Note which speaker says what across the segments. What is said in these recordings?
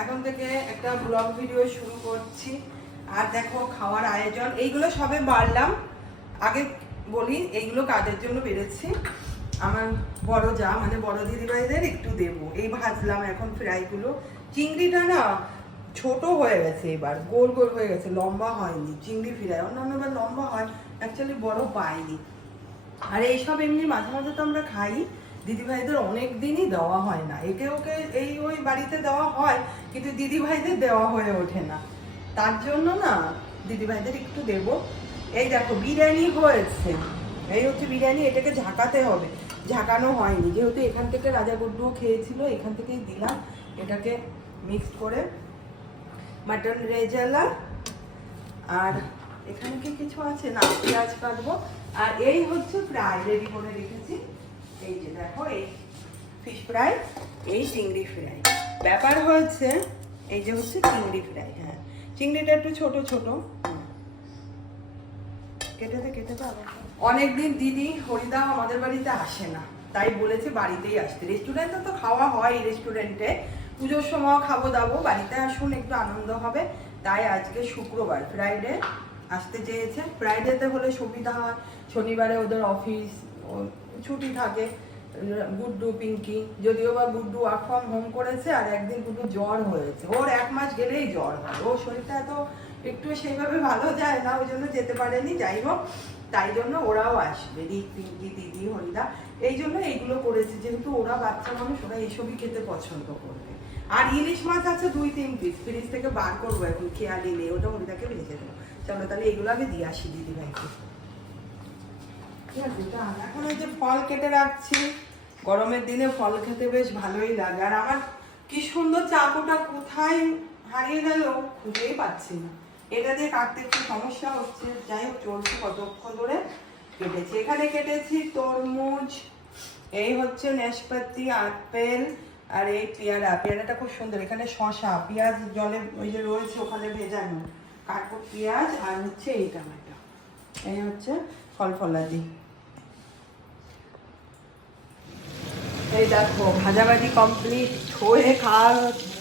Speaker 1: এখন থেকে একটা ব্লগ ভিডিও শুরু করছি। আর দেখো, খাওয়ার আয়োজন, এইগুলো সবে বাড়লাম। আগে বলি, এইগুলো কাদের জন্য বেড়েছি আমার বড় যা মানে বড় দিদিভাইদের একটু দেবো। এই ভাজলাম এখন ফ্রাইগুলো। চিংড়িটা না ছোট হয়ে গেছে এবার, গোল গোল হয়ে গেছে, লম্বা হয়নি। চিংড়ি ফ্রাই, অন্যান্য এবার লম্বা হয় অ্যাকচুয়ালি বড় পাইনি। আর এইসব এমনি মাঝে মাঝে তো আমরা খাই। দিদিভাইদের অনেক দিনই দেওয়া হয় না। একে ওকে এই ওই বাড়িতে দেওয়া হয়, কিন্তু দিদিভাইদের দেওয়া হয়ে ওঠে না। তার জন্য না দিদিভাইদের একটু দেব। এই দেখো, বিরিয়ানি হয়েছে। এই হচ্ছে বিরিয়ানি, এটাকে ঝাঁকাতে হবে। ঝাঁকানো হয়নি। যেহেতু এখান থেকে রাজা গুড্ডুও খেয়েছিল, এখান থেকেই দিলাম। এটাকে মিক্সড করে মাটন রেজালা আর এখানে কি কিছু আছে? না, পেঁয়াজ কাটবো। আর এই হচ্ছে ফ্রাই রেডি করে রেখেছি। এই যে দেখো, এই ফিশ ফ্রাই এই চিংড়ি ফ্রাই ব্যাপার হচ্ছে এই যে হচ্ছে চিংড়ি ফ্রাই হ্যাঁ। চিংড়িটা একটু ছোট ছোট। কেটে দে কেটে অনেকদিন দিদি হরিদা আমাদের বাড়িতে আসে না, তাই বলেছে বাড়িতেই আসতে। রেস্টুরেন্টে তো খাওয়া হয় রেস্টুরেন্টে। পুজোর সময় খাব দাবো, বাড়িতে আসুন, একটু আনন্দ হবে। তাই আজকে শুক্রবার, ফ্রাইডে আসতে চেয়েছে। ফ্রাইডেতে হলে সুবিধা হয়, শনিবারে ওদের অফিস ছুটি থাকে, গুড্ডু, পিঙ্কি। যদিও বা গুড্ডু ওয়ার্ক ফ্রম হোম করেছে আর একদিন গুড্ডু জ্বর হয়েছে। ওর এক মাস গেলেই জ্বর হয়। ওর শরীরটা এত একটু সেইভাবে ভালো যায় না, ওই জন্য যেতে পারেনি। যাই হোক, তাই জন্য ওরাও আসবে রিক পিঙ্কি, দিদি, হরিদা। এই জন্য এইগুলো করেছে। যেহেতু ওরা বাচ্চা মানুষ, ওরা এইসবই খেতে পছন্দ করবে। আর ইলিশ মাছ আছে দুই, তিন পিস ফ্রিজ থেকে বার করব এখন। খেয়ালি নেই, ওটা হরিদাকে ভেজে দেবো। চলো তাহলে এগুলো আমি দিয়ে আসি দিদি ভাইকে ঠিক আছে। এখন ওই যে ফল কেটে রাখছি, গরমের দিনে ফল খেতে বেশ ভালোই লাগে। আর আমার কি সুন্দর চাকুটা কোথায় হারিয়ে গেল খুঁজেই পাচ্ছি না। এটা দিয়ে কাটতে একটু সমস্যা হচ্ছে। যাই হোক, চলছে কতক্ষণ ধরে কেটেছি। এখানে কেটেছি তরমুজ, এই হচ্ছে নেশপাতি আপেল আর এই পেয়ারা। পেয়ারাটা খুব সুন্দর। এখানে শশা পেঁয়াজ জলে ওই যে রয়েছে, ওখানে ভেজানো। কাটবো পেঁয়াজ আর হচ্ছে এই টমেটো। এই হচ্ছে ফল ফলাদি এই দেখো ভাজাভাজি কমপ্লিট হয়ে খাওয়া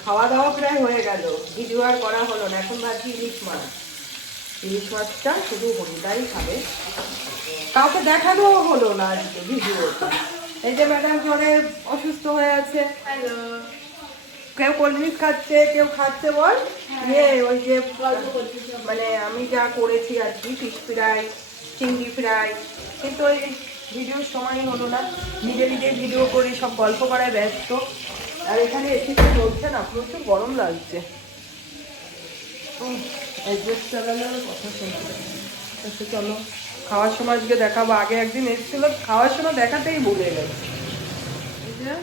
Speaker 1: খাওয়া দাওয়া প্রায় হয়ে গেল। ভিডিও আর করা হলো না। এখন ভাবছি ইলিশ মাছ। ইলিশ মাছটা শুধু হরিদাই খাবে। কাউকে দেখানো হলো না আজকে ভিডিওতে এই যে ম্যাডাম জ্বরে অসুস্থ হয়ে আছে। কেউ কোল্ড ড্রিঙ্ক খাচ্ছে কেউ খাচ্ছে বল। ইয়ে ওই যে মানে আমি যা করেছি আর কি ফিশ ফ্রাই চিংড়ি ফ্রাই কিন্তু ওই ভিডিওর সময় হলো না। নিজে নিজে ভিডিও করি সব গল্প করায় ব্যস্ত। আর এখানে এসি তো চলছে না? প্রচুর গরম লাগছে। অ্যাডজাস্ট চালানোর কথা শুনতে আচ্ছা চলো খাওয়ার সময় আজকে দেখাবো। আগে একদিন এসেছিল খাওয়ার সময় দেখাতেই ভুলে গেছে এই যে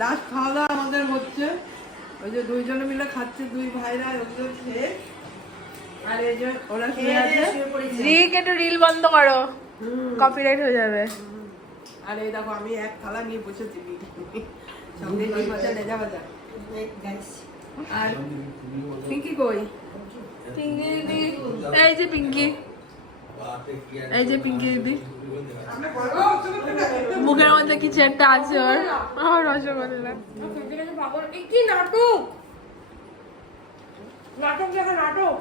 Speaker 1: লাস্ট খাওয়া দাওয়া আমাদের হচ্ছে। ওই যে দুইজনে মিলে খাচ্ছে দুই ভাইরা ওগুলো খেয়ে। আর এই যে ওরা আছে।
Speaker 2: রিল বন্ধ করো। কপিরাইট হয়ে যাবে।
Speaker 1: আর এই দেখো আমি এক থালা নিয়ে বসেছি। সঙ্গে ডিম ভাজা লেজা আর পিঙ্কি কই?
Speaker 2: পিঙ্কি দিদি এই যে পিঙ্কি। এই যে পিঙ্কি দিদি। মুখের মধ্যে কিছু একটা আছে ওর? আমার রসগোল্লা। কি নাটক? নাটক নাটক।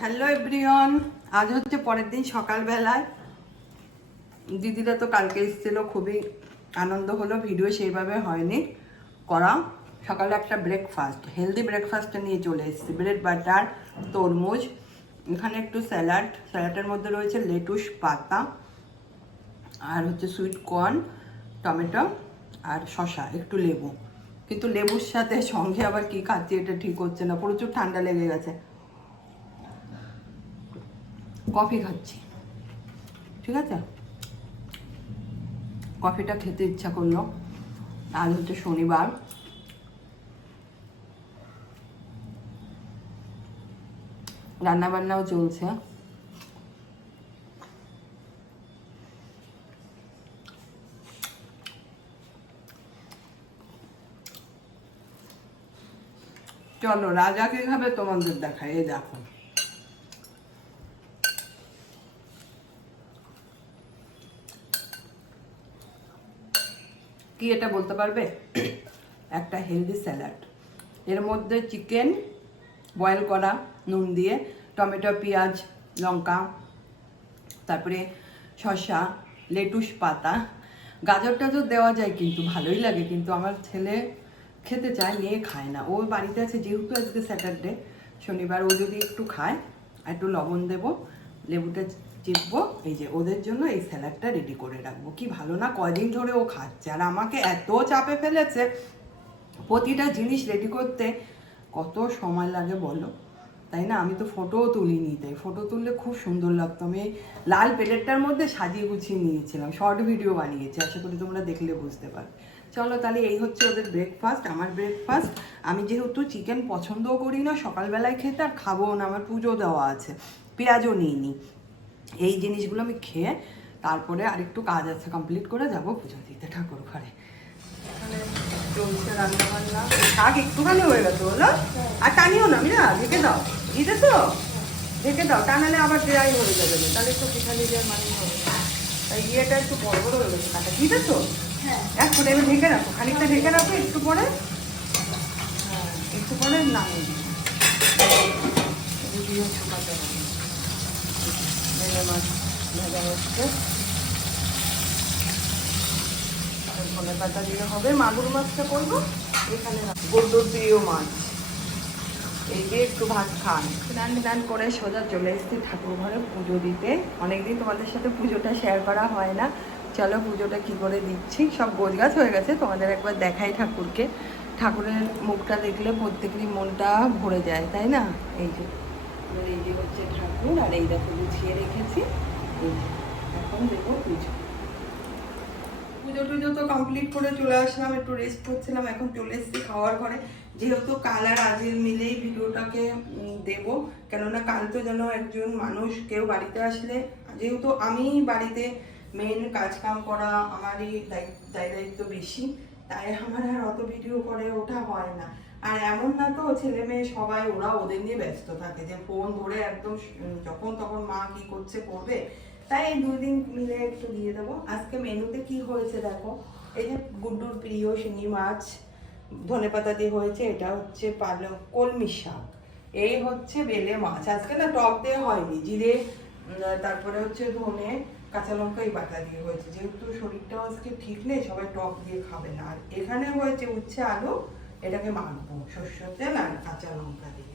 Speaker 1: হ্যালো এভরিওয়ান আজ হচ্ছে পরের দিন সকালবেলায় দিদিরা তো কালকে এসেছিল, খুবই আনন্দ হলো, ভিডিও সেইভাবে হয়নি করা সকালে একটা ব্রেকফাস্ট হেলদি ব্রেকফাস্টে নিয়ে চলে এসেছি ব্রেড বাটার তরমুজ, এখানে একটু স্যালাড স্যালাডের মধ্যে রয়েছে লেটুস পাতা, আর হচ্ছে সুইট কর্ন টমেটো আর শসা, একটু লেবু। কিন্তু লেবুর সাথে সঙ্গে আবার কি খাচ্ছি এটা ঠিক হচ্ছে না, প্রচুর ঠান্ডা লেগে গেছে। কফি খাচ্ছি। ঠিক আছে? কফিটা খেতে ইচ্ছা করল। আজ হচ্ছে শনিবার। রান্না বান্নাও চলছে। চলো রাজা কীভাবে তোমাদের দেখায় এই দেখো। কি এটা বলতে পারবে? একটা হেলদি স্যালাড এর মধ্যে চিকেন বয়েল করা, নুন দিয়ে, টমেটো, পেঁয়াজ, লঙ্কা, তারপরে শসা, লেটুস পাতা। গাজর টাজর দেওয়া যায় কিন্তু, ভালোই লাগে কিন্তু আমার ছেলে খেতে চায় মেয়ে খায় না। ও বাড়িতে আছে যেহেতু আজকে স্যাটারডে শনিবার ও যদি একটু খায় একটু লবণ দেবো, লেবুটা চিপবো এই যে ওদের জন্য এই স্যালাডটা রেডি করে রাখব। কি ভালো না? কয়দিন ধরে ও খাচ্ছে। আর আমাকে এত চাপে ফেলেছে প্রতিটা জিনিস রেডি করতে। কত সময় লাগে বলো? তাই না? আমি তো ফটোও তুলিনি তাই। ফটো তুললে খুব সুন্দর লাগতো। আমি লাল প্লেটটার মধ্যে সাজিয়ে গুছিয়ে নিয়েছিলাম। শর্ট ভিডিও বানিয়েছি। আশা করি তোমরা দেখলে বুঝতে পারবে। চলো তাহলে এই হচ্ছে ওদের ব্রেকফাস্ট আমার ব্রেকফাস্ট আমি যেহেতু চিকেন পছন্দও করি না, সকালবেলায় খেতে আর খাব না। আমার পুজো দেওয়া আছে। পেঁয়াজও নিইনি। এই জিনিসগুলো আমি খেয়ে তারপরে আরেকটু কাজ আছে কমপ্লিট করে যাব পুজো দিতে ঠাকুর ঘরে। চলছে রান্না বান্না শাক একটুখানি হয়ে গেছে বলো আর টানিও না মিরা ঢেকে দাও। দিতে তো ঢেকে দাও টানালে আবার ড্রাই হয়ে যাবে তাহলে একটু পিঠা দিয়ে মানে হবে। তাই ইয়েটা একটু বড় বড় হয়ে গেছে কাটা। দিতে তো
Speaker 2: হ্যাঁ।
Speaker 1: এক ফুটে এবার ঢেকে রাখো খানিকটা ঢেকে রাখো একটু পরে। হ্যাঁ একটু পরে নামিয়ে দিও। বেলে মাছ ভাজা হচ্ছে। ধনে পাতা দিয়ে হবে। মাগুর মাছটা করব। এখানে গরুর প্রিয় মাছ। এই একটু ভাত খান। স্নান করে সোজা চলে এসেছি পুজো দিতে। তোমাদের সাথে পুজোটা শেয়ার করা হয় না। চলো পুজোটা কি করে দিচ্ছি? সব গোছগাছ হয়ে গেছে। তোমাদের একবার দেখাই ঠাকুরকে। ঠাকুরের মুখটা দেখলে প্রত্যেকেরই মনটা ভরে যায়, তাই না? এই যে। এবার এই যে হচ্ছে ঠাকুর আর এই দেখো গুছিয়ে রেখেছি। এখন পুজো পুজো। টুজো তো কমপ্লিট করে চলে আসলাম, একটু রেস্ট করছিলাম, এখন চলে খাওয়ার ঘরে। যেহেতু কাল আর আজের মিলেই ভিডিওটাকে দেব, কেননা কাল তো যেন একজন মানুষ, কেউ বাড়িতে আসলে, যেহেতু আমি বাড়িতে মেন কাজ কাম করা আমারই দায় দায়িত্ব বেশি, তাই আমার আর অত ভিডিও করে ওঠা হয় না। আর এমন না তো ছেলে মেয়ে সবাই, ওরা ওদের নিয়ে ব্যস্ত থাকে যে ফোন ধরে একদম যখন তখন মা কি করছে, করবে। তাই এই দুই দিন মিলে একটু দিয়ে দেবো। আজকে মেনুতে কি হয়েছে দেখো? এই যে গুড্ডুর প্রিয় শিঙি মাছ, ধনে পাতা দিয়ে হয়েছে, এটা হচ্ছে পালক, কলমি শাক। এই হচ্ছে বেলে মাছ। আজকে না টক দিয়ে হয়নি, জিরে তারপরে হচ্ছে ধনে, কাঁচা লঙ্কা এই বাটা দিয়ে হয়েছে। যেহেতু শরীরটাও আজকে ঠিক নেই, সবাই টক দিয়ে খাবে না। আর এখানে হয়েছে উচ্ছে আলু এটাকে মাখবো শস্যতে আর কাঁচা লঙ্কা দিয়ে।